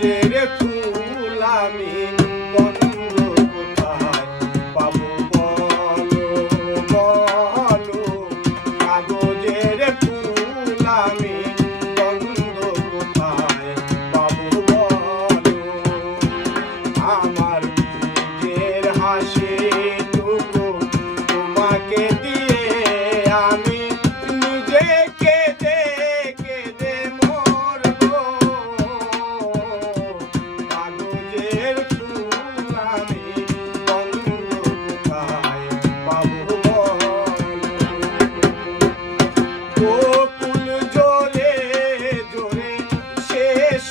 কাগজের ফুল আমি গন্ধ কোথায় পাবো বলো বলো, কাগজের ফুল আমি গন্ধ কোথায় পাবো বলো। আমার নিজের হাসিটুকু তোমাকে দিয়ে আমি নিজে কেঁদে কেঁদে মরবো। কাগজের ফুল আমি গন্ধ কোথায় পাবো বলো। বকুল জোরে জোরে শেষ